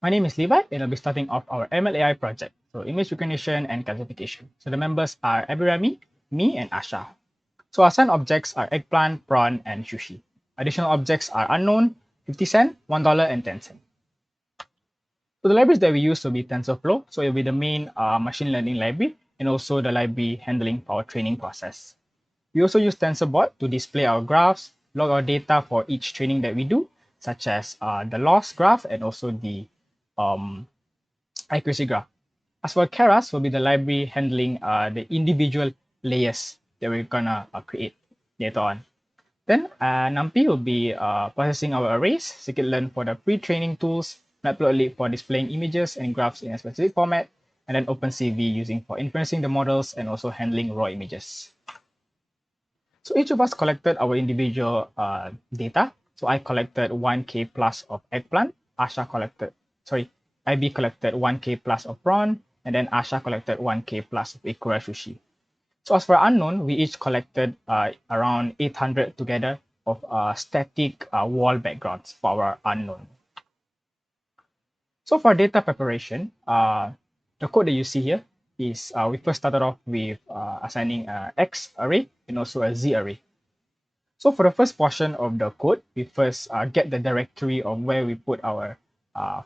My name is Levi, and I'll be starting off our MLAI project, so image recognition and classification. So the members are Abirami, me, and Asha. So assigned objects are eggplant, prawn, and sushi. Additional objects are unknown, 50 cent, $1, and 10 cent. So the libraries that we use will be TensorFlow, so it will be the main machine learning library, and also the library handling for our training process. We also use TensorBoard to display our graphs, log our data for each training that we do, such as the loss graph and also the um, accuracy graph. As for Keras, will be the library handling the individual layers that we're gonna create later on. Then NumPy will be processing our arrays, scikit-learn for the pre-training tools, Matplotlib for displaying images and graphs in a specific format, and then OpenCV using for inferencing the models and also handling raw images. So each of us collected our individual data. So I collected 1K plus of eggplant. IB collected 1K plus of prawn, and then Asha collected 1K plus of ikura sushi. So as for unknown, we each collected around 800 together of static wall backgrounds for our unknown. So for data preparation, the code that you see here is we first started off with assigning an X array and also a Z array. So for the first portion of the code, we first get the directory of where we put our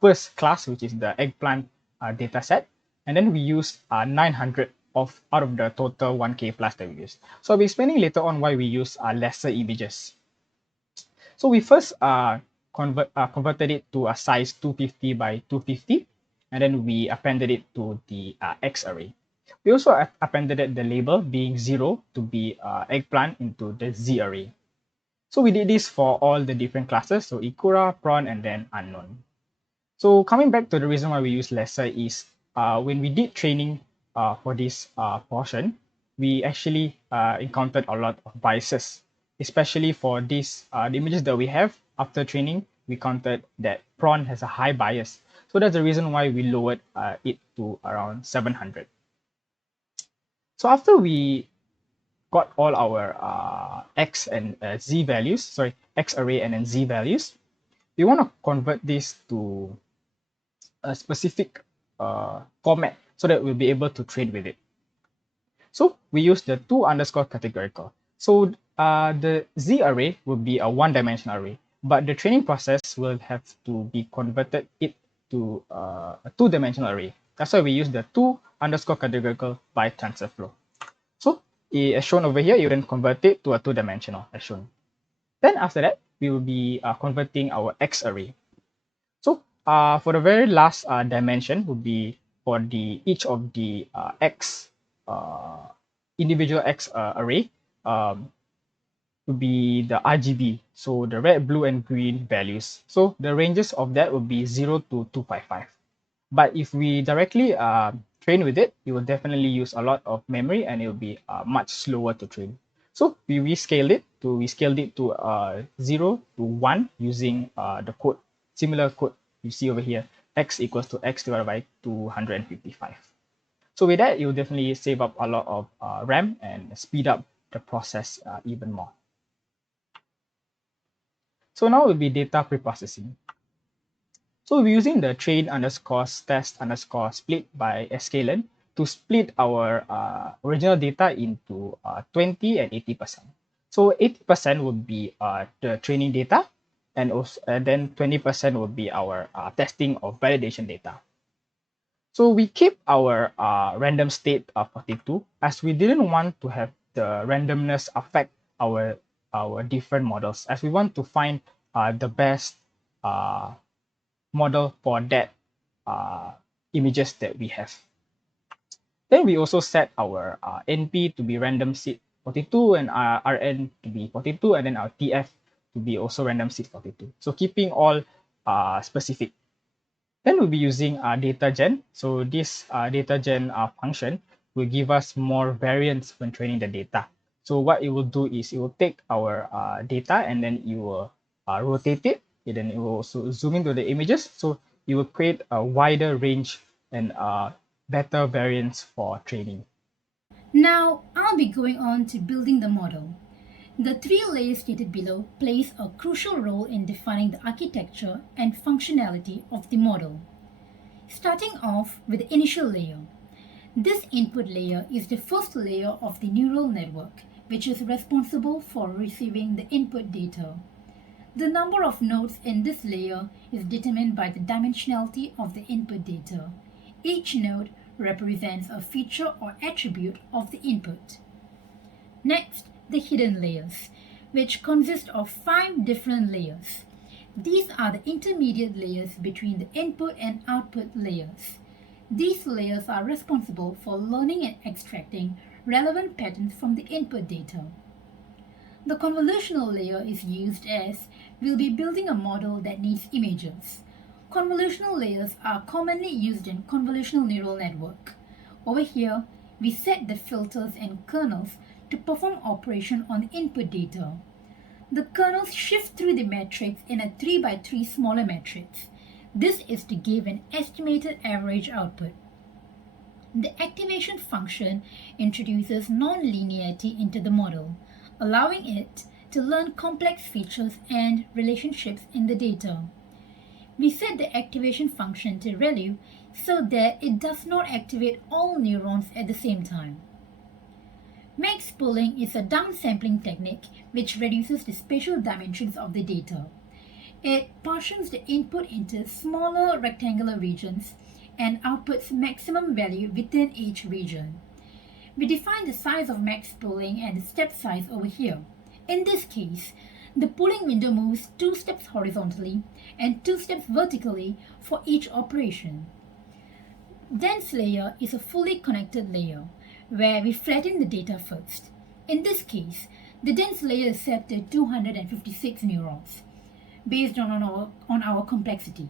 first class, which is the eggplant data set. And then we use 900 out of the total 1K plus that we used. So I'll be explaining later on why we use lesser images. So we first converted it to a size 250 by 250, and then we appended it to the X array. We also appended the label being 0 to be eggplant into the Z array. So we did this for all the different classes, so ikura, prawn, and then unknown. So coming back to the reason why we use lesser is when we did training for this portion, we actually encountered a lot of biases, especially for these the images that we have after training. We counted that prawn has a high bias. So that's the reason why we lowered it to around 700. So after we got all our X and Z values, sorry, X array and then Z values, we want to convert this to a specific format so that we'll be able to train with it. So we use the 2 underscore categorical. So the Z array will be a one-dimensional array, but the training process will have to be converted it to a two-dimensional array. That's why we use the 2 underscore categorical by TensorFlow. So as shown over here, you then convert it to a two-dimensional as shown. Then after that, we will be converting our X array. So for the very last dimension would be for each of the X individual X array would be the RGB. So the red, blue, and green values. So the ranges of that would be 0 to 255. But if we directly train with it, it will definitely use a lot of memory and it will be much slower to train. So we scaled it to 0 to 1 using the code, similar code you see over here, x equals to x divided by 255. So with that, you'll definitely save up a lot of RAM and speed up the process even more. So now will be data preprocessing. So we're using the train underscore test underscore split by sklearn to split our original data into 20 and 80%. So 80% would be the training data, and also then 20% would be our testing or validation data. So we keep our random state of 42 as we didn't want to have the randomness affect our different models, as we want to find the best model for that images that we have. Then we also set our NP to be random seed 42 and RN to be 42, and then our TF to be also random seed 42. So keeping all specific. Then we'll be using data gen. So this data gen function will give us more variance when training the data. So what it will do is it will take our data and then it will rotate it, and then it will also zoom into the images. So it will create a wider range and better variance for training. Now, I'll be going on to building the model. The three layers stated below plays a crucial role in defining the architecture and functionality of the model. Starting off with the initial layer. This input layer is the first layer of the neural network, which is responsible for receiving the input data. The number of nodes in this layer is determined by the dimensionality of the input data. Each node represents a feature or attribute of the input. Next, the hidden layers, which consist of 5 different layers. These are the intermediate layers between the input and output layers. These layers are responsible for learning and extracting relevant patterns from the input data. The convolutional layer is used as we'll be building a model that needs images. Convolutional layers are commonly used in convolutional neural network. Over here, we set the filters and kernels to perform operation on the input data. The kernels shift through the matrix in a 3 by 3 smaller matrix. This is to give an estimated average output. The activation function introduces non-linearity into the model, allowing it to learn complex features and relationships in the data. We set the activation function to ReLU so that it does not activate all neurons at the same time. Max pooling is a downsampling technique which reduces the spatial dimensions of the data. It partitions the input into smaller rectangular regions and outputs maximum value within each region. We define the size of max pooling and the step size over here. In this case, the pooling window moves 2 steps horizontally and 2 steps vertically for each operation. Dense layer is a fully connected layer where we flatten the data first. In this case, the dense layer is set to 256 neurons based on our complexity.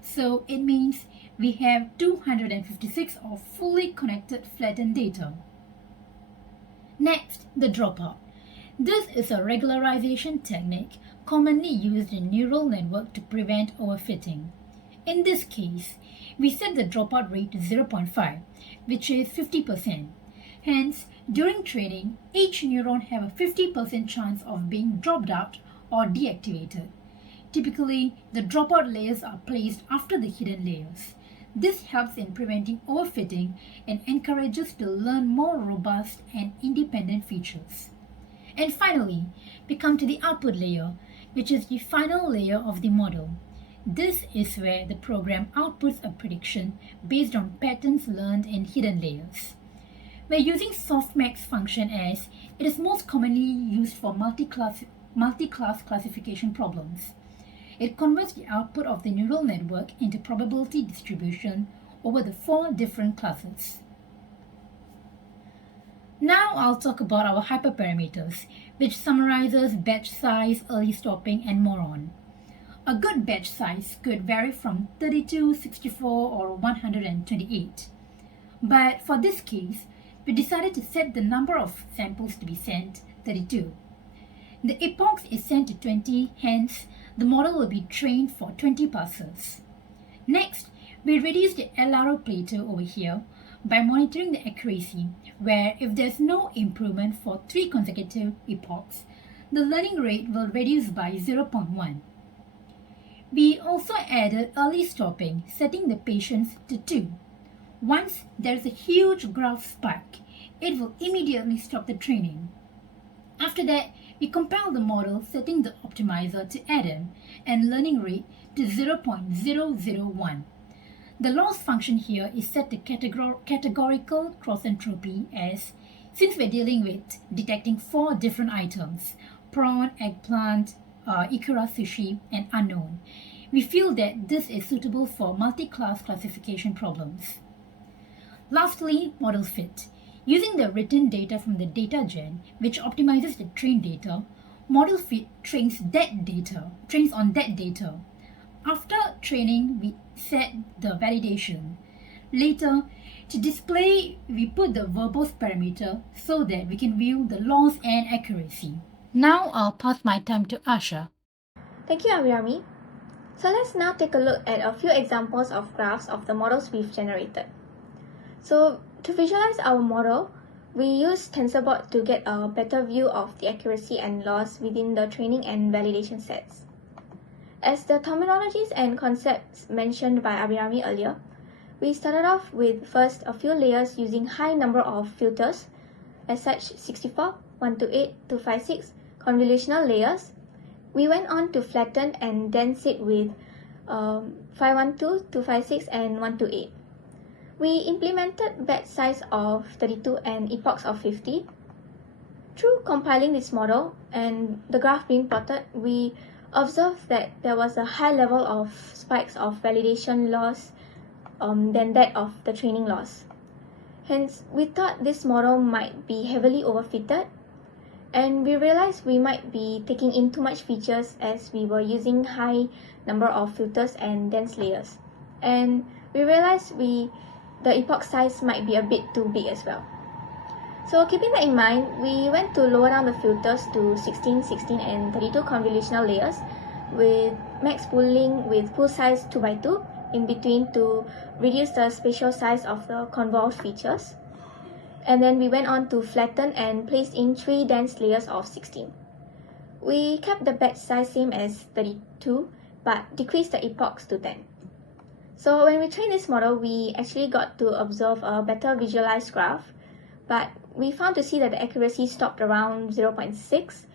So it means we have 256 of fully connected flattened data. Next, the dropout. This is a regularization technique commonly used in neural network to prevent overfitting. In this case, we set the dropout rate to 0.5, which is 50%. Hence, during training, each neuron have a 50% chance of being dropped out or deactivated. Typically, the dropout layers are placed after the hidden layers. This helps in preventing overfitting and encourages to learn more robust and independent features. And finally, we come to the output layer, which is the final layer of the model. This is where the program outputs a prediction based on patterns learned in hidden layers. We're using softmax function as it is most commonly used for multi-class classification problems. It converts the output of the neural network into probability distribution over the 4 different classes. Now I'll talk about our hyperparameters, which summarizes batch size, early stopping, and more on. A good batch size could vary from 32, 64, or 128. But for this case, we decided to set the number of samples to be sent 32. The epochs is sent to 20, hence the model will be trained for 20 passes. Next, we reduce the LRO plateau over here by monitoring the accuracy, where if there's no improvement for 3 consecutive epochs, the learning rate will reduce by 0.1. We also added early stopping, setting the patience to 2. Once there's a huge graph spike, it will immediately stop the training. After that, we compile the model, setting the optimizer to Adam and learning rate to 0.001. The loss function here is set to categorical cross-entropy as, since we're dealing with detecting 4 different items, prawn, eggplant, ikura sushi, and unknown, we feel that this is suitable for multi-class classification problems. Lastly, model fit. Using the written data from the data gen, which optimizes the trained data, model fit trains on that data. After training, we set the validation. Later, to display, we put the verbose parameter so that we can view the loss and accuracy. Now I'll pass my time to Asha. Thank you, Abirami. So let's now take a look at a few examples of graphs of the models we've generated. So to visualize our model, we use TensorBoard to get a better view of the accuracy and loss within the training and validation sets. As the terminologies and concepts mentioned by Abirami earlier, We started off with first a few layers using high number of filters, as such 64, 128, 256 convolutional layers. We went on to flatten and dense it with 512, 256 and 128. We implemented batch size of 32 and epochs of 50. Through compiling this model and the graph being plotted, we observed that there was a high level of spikes of validation loss than that of the training loss. Hence, we thought this model might be heavily overfitted, and we realized we might be taking in too much features as we were using high number of filters and dense layers. And we realized the epoch size might be a bit too big as well. So keeping that in mind, we went to lower down the filters to 16, 16 and 32 convolutional layers with max pooling with pool size 2x2 in between to reduce the spatial size of the convolved features. And then we went on to flatten and place in 3 dense layers of 16. We kept the batch size same as 32 but decreased the epochs to 10. So when we trained this model, we actually got to observe a better visualized graph, but we found to see that the accuracy stopped around 0.6.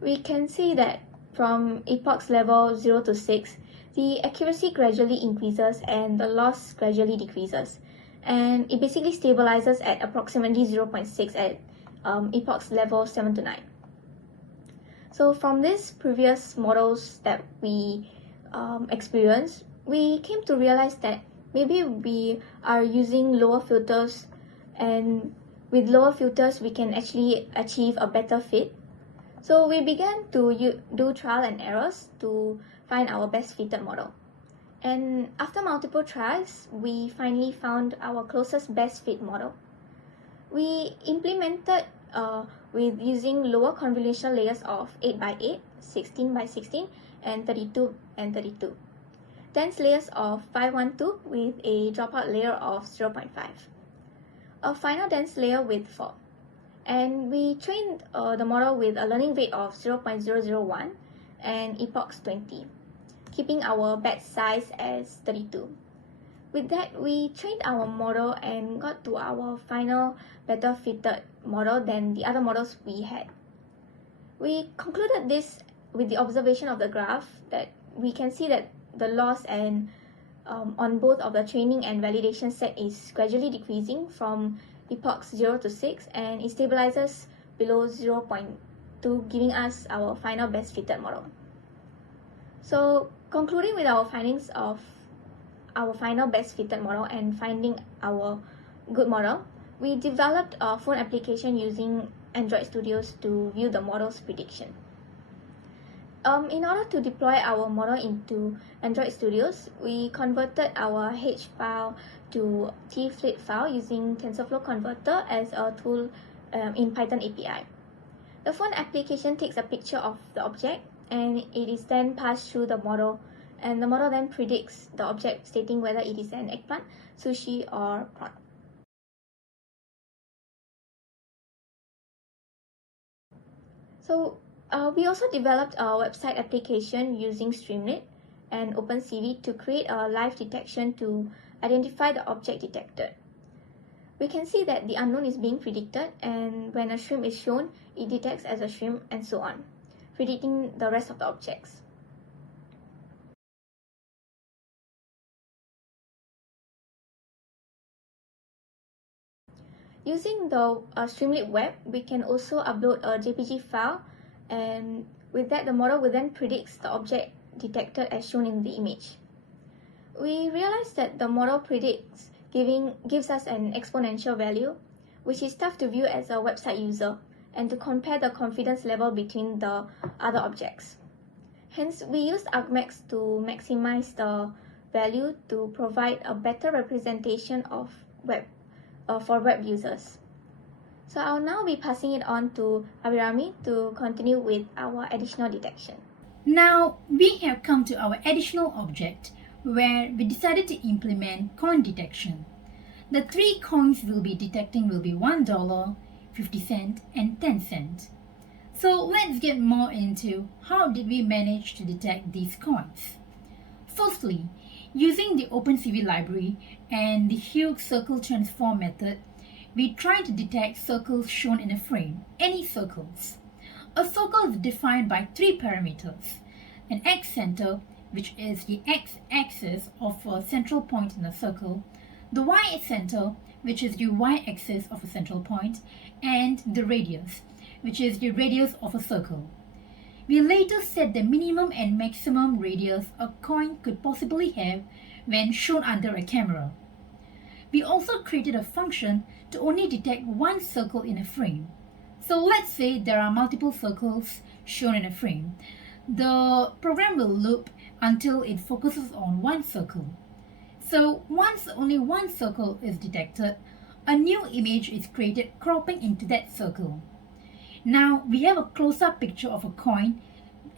We can see that from epochs level 0 to 6, the accuracy gradually increases and the loss gradually decreases. And it basically stabilizes at approximately 0.6 at epochs level 7 to 9. So from these previous models that we experienced, we came to realize that maybe we are using lower filters, and with lower filters we can actually achieve a better fit. So we began to do trial and errors to find our best fitted model. And after multiple tries, we finally found our closest best fit model. We implemented with using lower convolutional layers of 8x8, 16x16, and 32 and 32. Dense layers of 512 with a dropout layer of 0.5. A final dense layer with 4. And we trained the model with a learning rate of 0.001 and epochs 20, keeping our batch size as 32. With that, we trained our model and got to our final better fitted model than the other models we had. We concluded this with the observation of the graph that we can see that the loss and on both of the training and validation set is gradually decreasing from epochs 0 to 6, and it stabilizes below 0.2, giving us our final best fitted model. So concluding with our findings of our final best fitted model and finding our good model, we developed a phone application using Android Studios to view the model's prediction. In order to deploy our model into Android Studios, we converted our H file to T-flip file using TensorFlow Converter as a tool in Python API. The phone application takes a picture of the object and it is then passed through the model, and the model then predicts the object, stating whether it is an eggplant, sushi, or prawn. So we also developed a website application using Streamlit and OpenCV to create a live detection to identify the object detected. We can see that the unknown is being predicted, and when a shrimp is shown, it detects as a shrimp, and so on, predicting the rest of the objects. Using the Streamlit web, we can also upload a JPG file, and with that the model will then predict the object detected as shown in the image. We realized that the model predicts gives us an exponential value, which is tough to view as a website user and to compare the confidence level between the other objects. Hence, we used argmax to maximize the value to provide a better representation of for web users. So I'll now be passing it on to Abirami to continue with our additional detection. Now we have come to our additional object where we decided to implement coin detection. The 3 coins we'll be detecting will be $1, 50 cents, and 10 cents. So let's get more into how did we manage to detect these coins. Firstly, Using the OpenCV library and the Hughes circle transform method, we try to detect circles shown in a frame, any circles. A circle is defined by three parameters: an x-center, which is the x-axis of a central point in a circle, the y-center, which is the y-axis of a central point, and the radius, which is the radius of a circle. We later set the minimum and maximum radius a coin could possibly have when shown under a camera. We also created a function to only detect one circle in a frame. So let's say there are multiple circles shown in a frame. The program will loop until it focuses on one circle. So once only one circle is detected, a new image is created cropping into that circle. Now we have a close-up picture of a coin,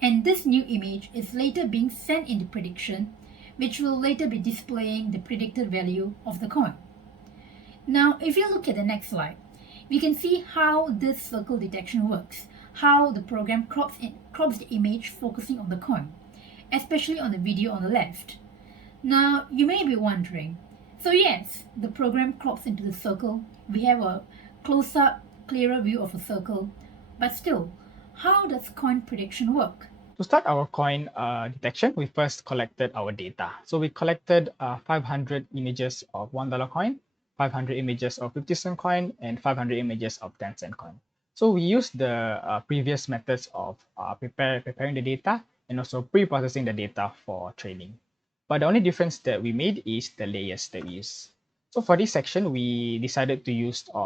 and this new image is later being sent into prediction, which will later be displaying the predicted value of the coin. Now if you look at the next slide, we can see how this circle detection works, how the program crops the image focusing on the coin, especially on the video on the left. Now you may be wondering, so yes, the program crops into the circle, we have a close-up, clearer view of a circle, but still, how does coin prediction work? To start our coin detection, we first collected our data. So we collected 500 images of $1 coin, 500 images of 50-cent coin, and 500 images of 10-cent coin. So we used the previous methods of preparing the data and also pre-processing the data for training. But the only difference that we made is the layers that we use. So for this section, we decided to use we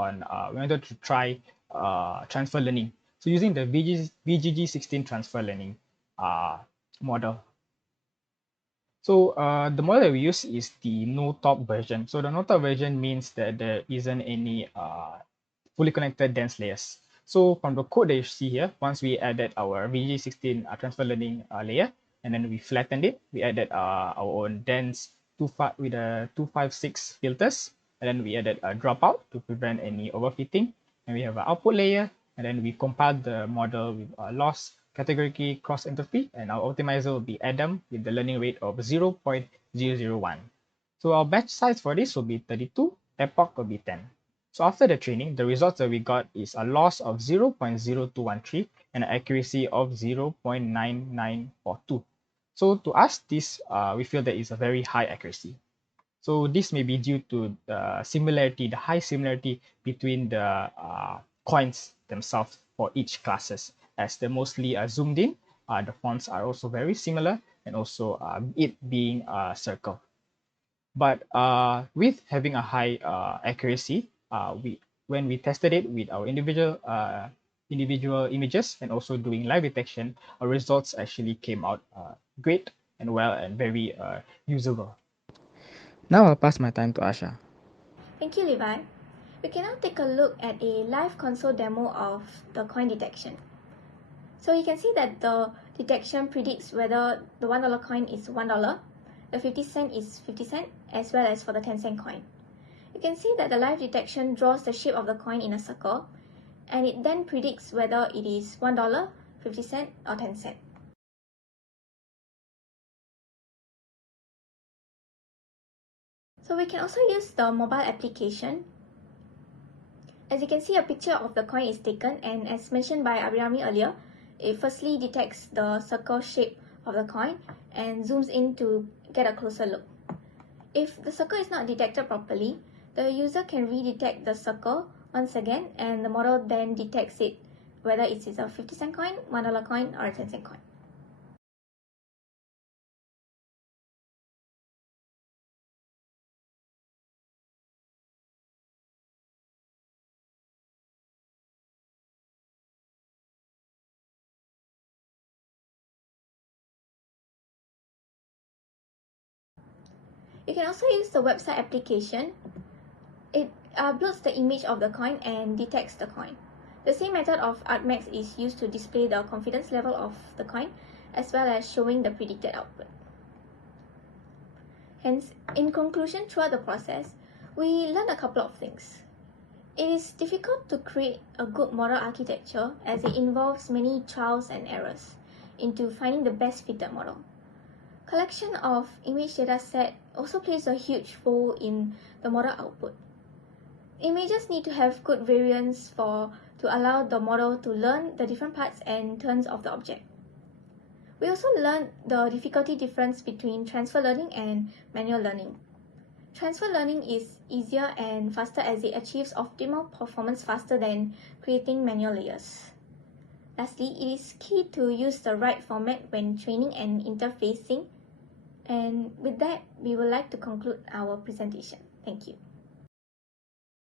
wanted to try transfer learning. So using the VGG16 transfer learning model. So the model that we use is the no-top version. So the no-top version means that there isn't any fully connected dense layers. So from the code that you see here, once we added our VGG16 transfer learning layer, and then we flattened it, we added our own dense with a 256 filters, and then we added a dropout to prevent any overfitting, and we have an output layer, and then we compiled the model with loss, category key, cross entropy, and our optimizer will be Adam with the learning rate of 0.001. So our batch size for this will be 32, epoch will be 10. So after the training, the results that we got is a loss of 0.0213 and an accuracy of 0.9942. So to us, this we feel that is a very high accuracy. So this may be due to the similarity, the high similarity between the coins themselves for each classes, as they're mostly zoomed in. The fonts are also very similar, and also it being a circle. But with having a high accuracy, when we tested it with our individual images and also doing live detection, our results actually came out great and well and very usable. Now I'll pass my time to Asha. Thank you, Levi. We can now take a look at a live console demo of the coin detection. So you can see that the detection predicts whether the $1 coin is $1, the 50 cent is 50 cent, as well as for the 10-cent coin. You can see that the live detection draws the shape of the coin in a circle, and it then predicts whether it is $1, 50 cent, or 10 cent. So we can also use the mobile application. As you can see, a picture of the coin is taken, and as mentioned by Abirami earlier, it firstly detects the circle shape of the coin and zooms in to get a closer look. If the circle is not detected properly, the user can redetect the circle once again, and the model then detects it, whether it is a 50-cent coin, $1 coin, or a 10-cent coin. You can also use the website application. It uploads the image of the coin and detects the coin. The same method of Argmax is used to display the confidence level of the coin, as well as showing the predicted output. Hence, in conclusion, throughout the process, we learned a couple of things. It is difficult to create a good model architecture as it involves many trials and errors into finding the best fitted model. Collection of image dataset also plays a huge role in the model output. Images need to have good variance to allow the model to learn the different parts and turns of the object. We also learned the difficulty difference between transfer learning and manual learning. Transfer learning is easier and faster as it achieves optimal performance faster than creating manual layers. Lastly, it is key to use the right format when training and interfacing. And with that, we would like to conclude our presentation. Thank you.